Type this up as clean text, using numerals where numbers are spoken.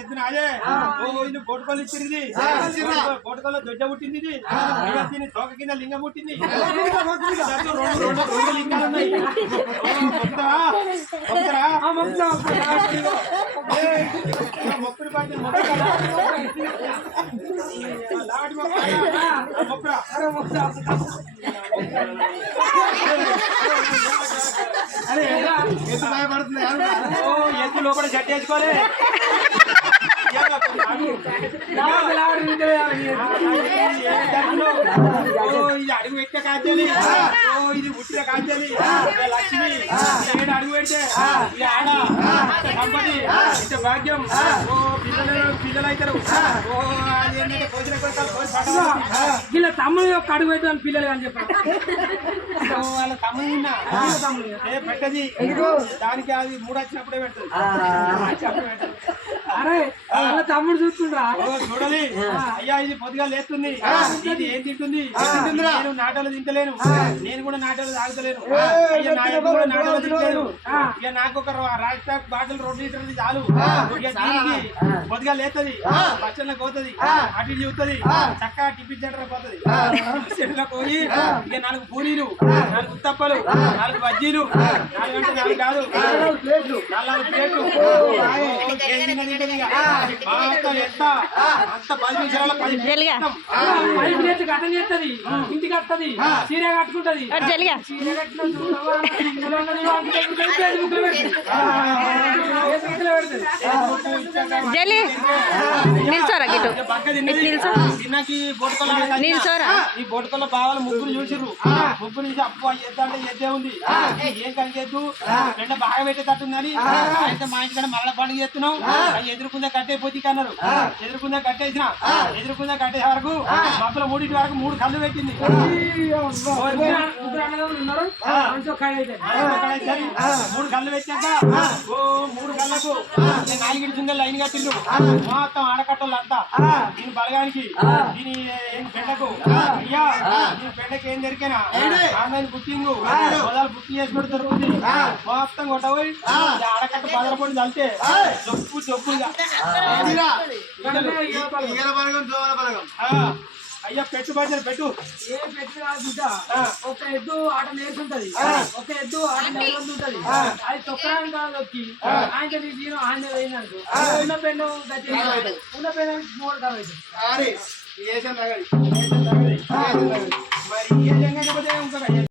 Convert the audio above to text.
ఎద్దు నాదే ఇది బోటుకోలు ఇచ్చింది బోటుకోలో దొడ్డ పుట్టింది ఇది దీని తోక కింద లింగం పుట్టింది రెండు లింగాలు ఉన్నాయి మొక్కుడు పడితే ఎద్దు లోపల జట్టు వేసుకోలే ఇది అడుగు పెట్టే కాచాలి ఇది పుట్టిన కాచాలి లక్ష్మి అడుగు పెడితే ఇది ఆడ సంపది ఇంత భాగ్యం పిల్లలు అవుతారు వీళ్ళ తమ్ముడు యొక్క అడుగు పెట్టాను పిల్లలు అని చెప్పారు వాళ్ళ తమ్ముడు పెట్టది దానికి అది మూడు వచ్చినప్పుడే పెడుతుంది అరే వాళ్ళ తమ్ముడు చూస్తుండ్రా చూడాలి అయ్యా ఇది పొద్దుగా లేస్తుంది ఇది ఏం తింటుంది నేను నాటలు తింటలేను నేను కూడా నాటలు తాగుతలేను అయ్యా నాటలు తింటలేను ఇక నాకు ఒక రాజ్ ప్యాక్ బాటిల్ 2 లీటర్ది చాలు ఇక దీనికి పొద్దుగా లేస్తుంది బచ్చలకు పోతుంది అటు ఇటు చూస్తుంది చక్కగా టిఫిన్ సెంటర్ పోతుంది సెంటర్లకు పోయి ఇక 4 పూరీలు 4 ఉత్తప్పలు 4 బజ్జీలు 4 అంటే 4 కాదు 4 ప్లేట్లు ఇంటికి వస్తుంది చీర కట్టుకుంటది ఈ బొట్టుకల్లో బావాలు ముగ్గురు చూసిర్రు ముగ్గురు చూసి అప్పు ఎద్దు అంటే ఎద్దే ఉంది ఏం కలిగేద్దు రెండ బాగా పెట్టేటట్టుందని అయితే మా ఇంటికాడ మరల పండుగ చేస్తున్నాం ఎదురుకుందా కట్టేపోతే అన్నారు ఎదురుకుందా కట్టేసిన ఎదురుకుందా కట్టేసే వరకు మబ్బుల 3 వరకు 3 కళ్ళు పెట్టింది 3 కళ్ళు పెట్టాక 3 కళ్ళకు 4 చుందె లైన్ కట్టిండు మొత్తం ఆడకట్టలు అంతా దీని బలగానికి దీని పెండకు అయ్యా దీని పెండకి ఏం దొరికినా ఆన్లైన్ బుకింగ్ మొదలు బుకింగ్ చేసి కూడా దొరుకుతుంది మొత్తం కొట్టబోయి ఆడకట్ట బదలపడి చల్లితే జబ్బుగా అయ్యా పెట్టు బజార్ పెట్టు ఏ పెట్టు బిడ్డ ఒక ఎద్దు ఆట నేర్చుంటది ఒక ఎద్దు ఆట నేర్చుంటది అది తొక్కడానికి కాదు ఆయన తీసిన ఆయన వేయడానికి ఉన్న పెన్ను ఉన్న పెన్ను 3 కావాలి మరి ఏ జంగా